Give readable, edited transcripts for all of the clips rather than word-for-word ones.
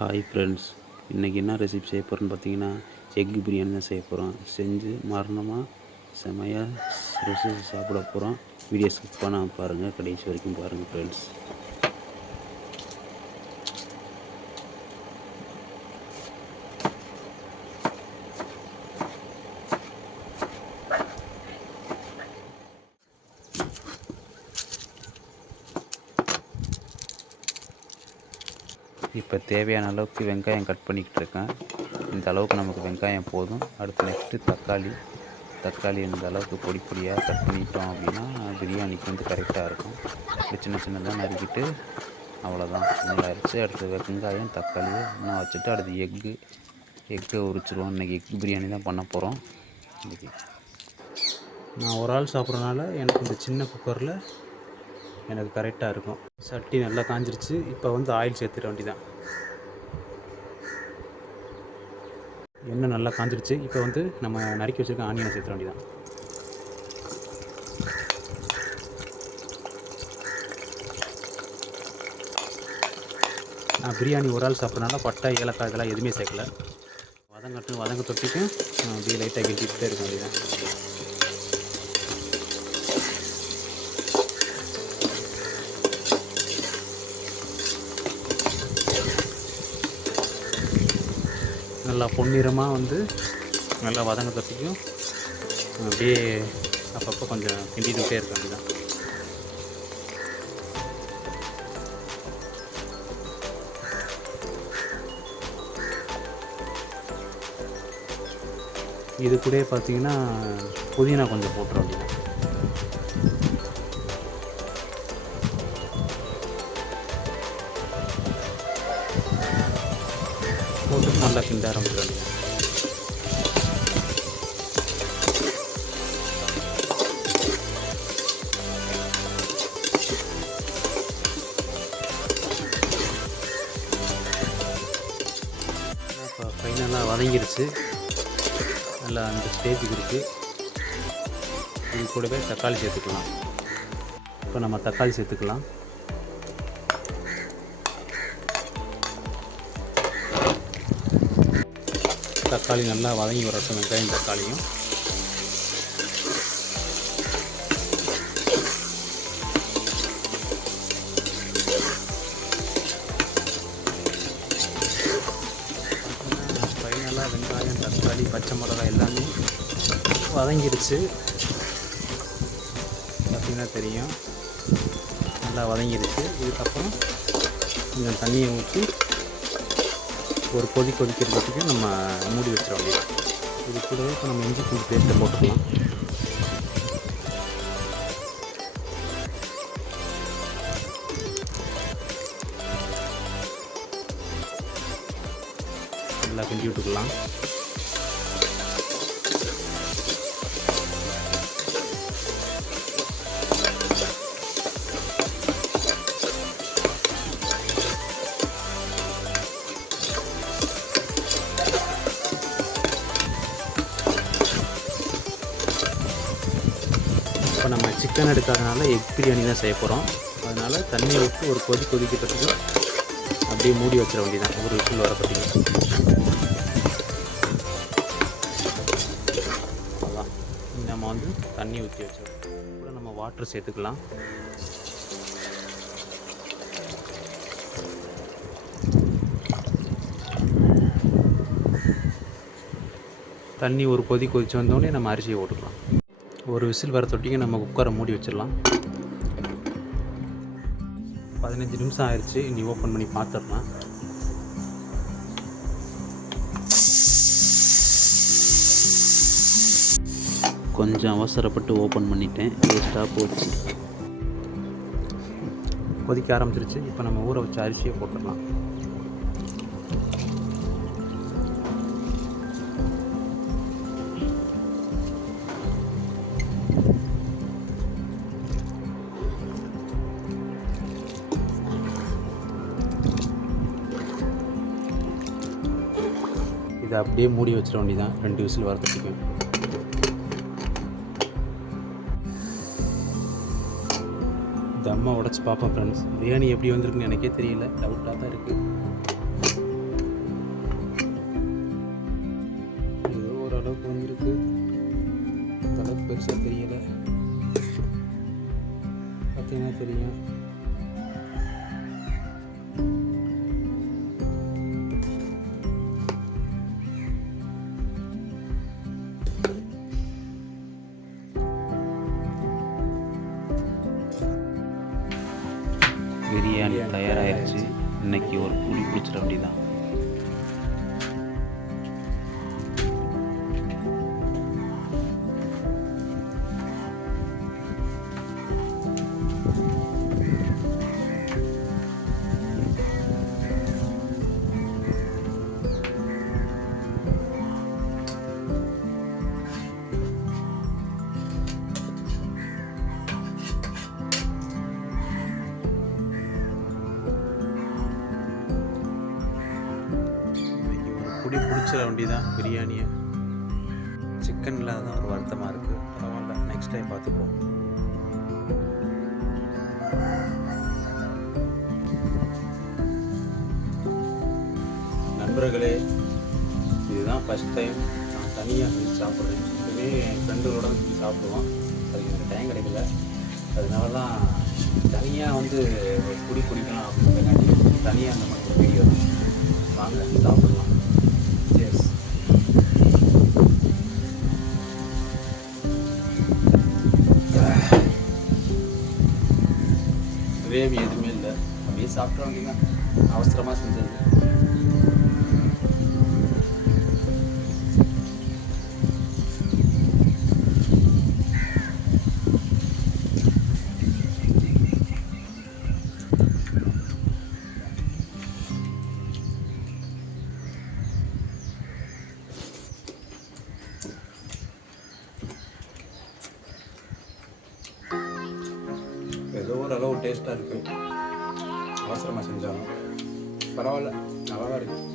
Hi friends, இன்றைக்கி என்ன recipe செய்ய போகிறோன்னு பார்த்தீங்கன்னா எக் பிரியாணி தான் செய்ய போகிறோம். செஞ்சு மரணமாக செமையாக ருசிச்சு சாப்பிட போகிறோம். வீடியோ ஸ்கிப் பண்ணாமல் பாருங்கள், கடைசி வரைக்கும் பாருங்கள் ஃப்ரெண்ட்ஸ். இப்போ தேவையான அளவுக்கு வெங்காயம் கட் பண்ணிக்கிட்டு இருக்கேன். இந்த அளவுக்கு நமக்கு வெங்காயம் போதும். அடுத்து நெக்ஸ்ட்டு தக்காளி இந்த அளவுக்கு பொடி பொடியாக கட் பண்ணிட்டோம் அப்படின்னா பிரியாணிக்கு வந்து கரெக்டாக இருக்கும். இப்படி சின்ன சின்னதாக நறுக்கிட்டு அவ்வளோதான், நல்லா அரைச்சி அடுத்து வெங்காயம் தக்காளியை இன்னும் வச்சுட்டு அடுத்து எக்கை உரிச்சிருவோம். இன்றைக்கி எக் பிரியாணி தான் பண்ண போகிறோம். இன்றைக்கி நான் ஒரு ஆள் சாப்பிட்றதுனால எனக்கு இந்த சின்ன குக்கரில் எனக்கு கரெக்டாக இருக்கும். சட்டி நல்லா காஞ்சிருச்சு. இப்போ வந்து ஆயில் சேர்த்துட வேண்டியதான். எண்ணெய் நல்லா காஞ்சிருச்சு. இப்போ வந்து நம்ம நறுக்கி வச்சுருக்க ஆனியனை சேர்த்துட வேண்டியதான். நான் பிரியாணி ஒரு ஆள் சாப்பிட்றதுனால பட்டை ஏலக்காய் இதெல்லாம் எதுவுமே சேர்க்கல. வதங்க தொட்டிக்கு அப்படியே லைட்டாக கிண்டிகிட்டே இருக்க வேண்டியதான். நல்லா பொன்னிறமாக வந்து நல்லா வதங்க தொட்டிக்கும் அப்படியே அப்பப்போ கொஞ்சம் கிண்டிகிட்டே இருக்க வேண்டியதான். இது கூட பார்த்தீங்கன்னா புதினா கொஞ்சம் போட்டுற வேண்டியதான். போட்டு நல்லா கிண்ட ஆரம்பிக்க வேண்டியது. இப்போ ஃபைனலாக வதங்கிருச்சு. நல்லா அந்த ஸ்டேஜுக்கு இருக்குது. இது கூடவே தக்காளி சேர்த்துக்கலாம். இப்போ நம்ம தக்காளி சேர்த்துக்கலாம். தக்காளி நல்லா வதங்கி வரட்டும். வெங்காயம் தக்காளியும் ஃபைனலாக வெங்காயம் தக்காளி பச்சை மிளகாய் எல்லாமே வதங்கிடுச்சு. பார்த்திங்கன்னா தெரியும், நல்லா வதங்கிடுச்சு. இதுக்கப்புறம் கொஞ்சம் தண்ணியை ஊற்றி ஒரு கொதிக்கிறதுக்கு நம்ம மூடி வச்சிட வேண்டியது. இது கூடவே இப்போ நம்ம இஞ்சி பூண்டு பேஸ்ட்டை போட்டுக்கலாம். நல்லா கிண்டி விட்டுக்கலாம். இப்போ நம்ம சிக்கன் எடுக்காதனால எக் பிரியாணி தான் செய்ய போகிறோம். அதனால் தண்ணி ஊற்றி ஒரு கொதிக்கிறதுக்கு அப்படியே மூடி வச்சிட வேண்டியதான். ஒரு விசில் வரப்பட்டீங்க அதான். நம்ம வந்து தண்ணி ஊற்றி வச்சிடலாம். கூட நம்ம வாட்டர் சேர்த்துக்கலாம். தண்ணி ஒரு கொதிச்சு வந்தோடனே நம்ம அரிசியை போட்டுக்கலாம். ஒரு விசில் வர தொட்டிங்க நம்ம குக்கரை மூடி வச்சிடலாம். 15 நிமிஷம் ஆயிடுச்சு. இனி ஓப்பன் பண்ணி பார்த்துடலாம். கொஞ்சம் அவசரப்பட்டு ஓப்பன் பண்ணிட்டேன், வேஸ்ட்டாக போச்சு. கொதிக்க ஆரம்பிச்சிருச்சு. இப்போ நம்ம ஊற வச்ச அரிசியை போட்டுடலாம். இதை அப்படியே மூடி வச்சிட வேண்டியதான் 2 விசில் வரதுக்கு. தம்மை உடச்சி பார்ப்பேன் ஃப்ரெண்ட்ஸ். பிரியாணி எப்படி வந்திருக்குன்னு எனக்கே தெரியல, டவுட்டாக தான் இருக்குது. தெரியும். பிரியாணி தயாராகிடுச்சு. இன்னைக்கு ஒரு புளி பிடிச்சிட வேண்டியதான். புடி பிடிச்சிட வேண்டியதான் பிரியாணியை. சிக்கனில் தான் ஒரு வருத்தமாக இருக்குது. பரவாயில்ல, நெக்ஸ்ட் டைம் பார்த்துக்குவோம். நண்பர்களே, இதுதான் ஃபஸ்ட் டைம் நான் தனியாக செஞ்சு சாப்பிட்றேன். இதுவே என் ஃப்ரெண்டுகளோட செஞ்சு சாப்பிடுவோம். அதுக்கு எனக்கு டைம் கிடைக்கல. அதனால தான் தனியாக வந்து குடி குடிக்கலாம் அப்படின்றதுக்காண்டி தனியாக அந்த மாதிரி ஒரு வீடியோ தான். வாங்க சாப்பிடலாம். எஸ், கிரேவி எதுவுமே இல்லை, அப்படியே சாப்பிட்ற வேண்டியதான். அவசரமாக செஞ்சது. ஏதோ ஓரளவு டேஸ்ட்டாக இருக்குது. அவசரமாக செஞ்சாலும் பரவாயில்ல, நல்லா தான் இருக்குது.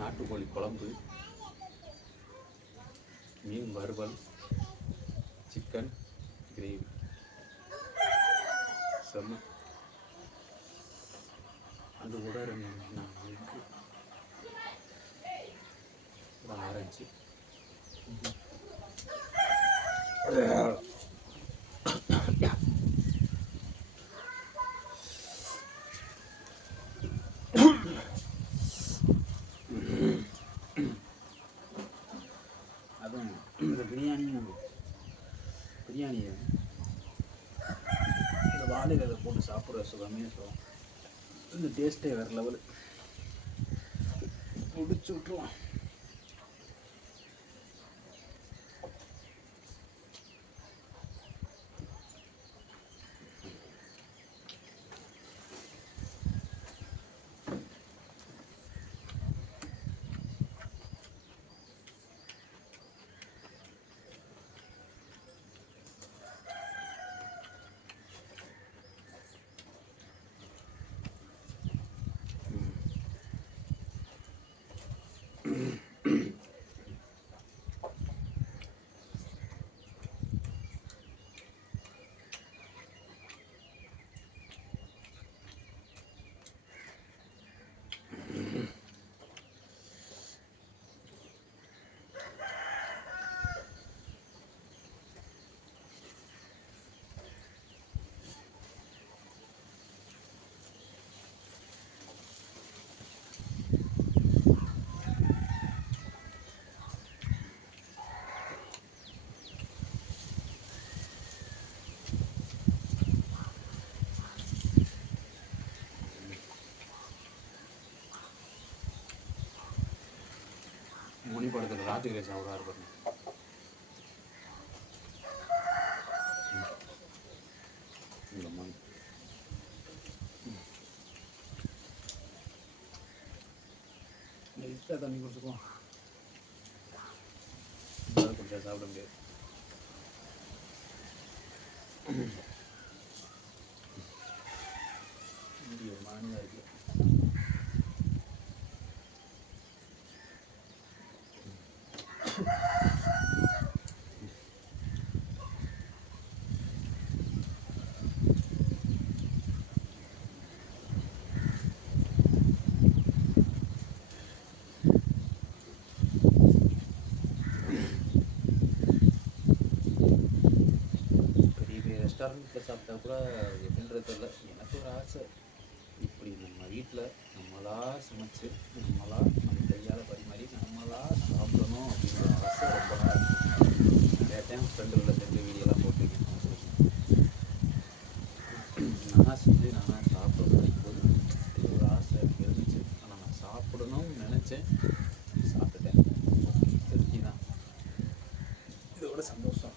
நாட்டுக்கோழி குழம்பு, மீன் வறுவல், சிக்கன் கிரேவி, செம்ம. அது கூட ஆரஞ்சு. சுகமே சுகம். இந்த டேஸ்ட்டே வேறு லெவலு. முடிச்சு விட்ருவோம். மணி படத்தில் ராஜகிரி சாப்பிடாரு பாருங்க. இந்த மணி லைட்டாக தண்ணி குடிச்சுக்குவோம். குடிச்சா சாப்பிட முடியாது. இங்கே மானியாக இருக்கு. ரெஸ்டாரண்ட்டில் சாப்பிட்டா கூட எப்படின்றது தெரியல. எனக்கு ஒரு ஆசை, இப்படி நம்ம வீட்டில் நம்மளாக சமைச்சு நம்மளாக நம்ம கையால் பரிமாறி நம்மளாக சாப்பிடணும் அப்படின்ற ஆசை ரொம்ப நாள். நிறையா டைம் ஃப்ரெண்டுகளில் சேர்ந்து வீடியோலாம் போட்டுருக்கேன். நானாக செஞ்சு நானாக சாப்பிடணும்னு நினைக்கும்போது இது ஒரு ஆசை எனக்கு இருந்துச்சு. ஆனால் நான் சாப்பிடணும்னு நினச்சேன், சாப்பிட்டுட்டேன். திருப்தி தான். இதோட சந்தோஷம்.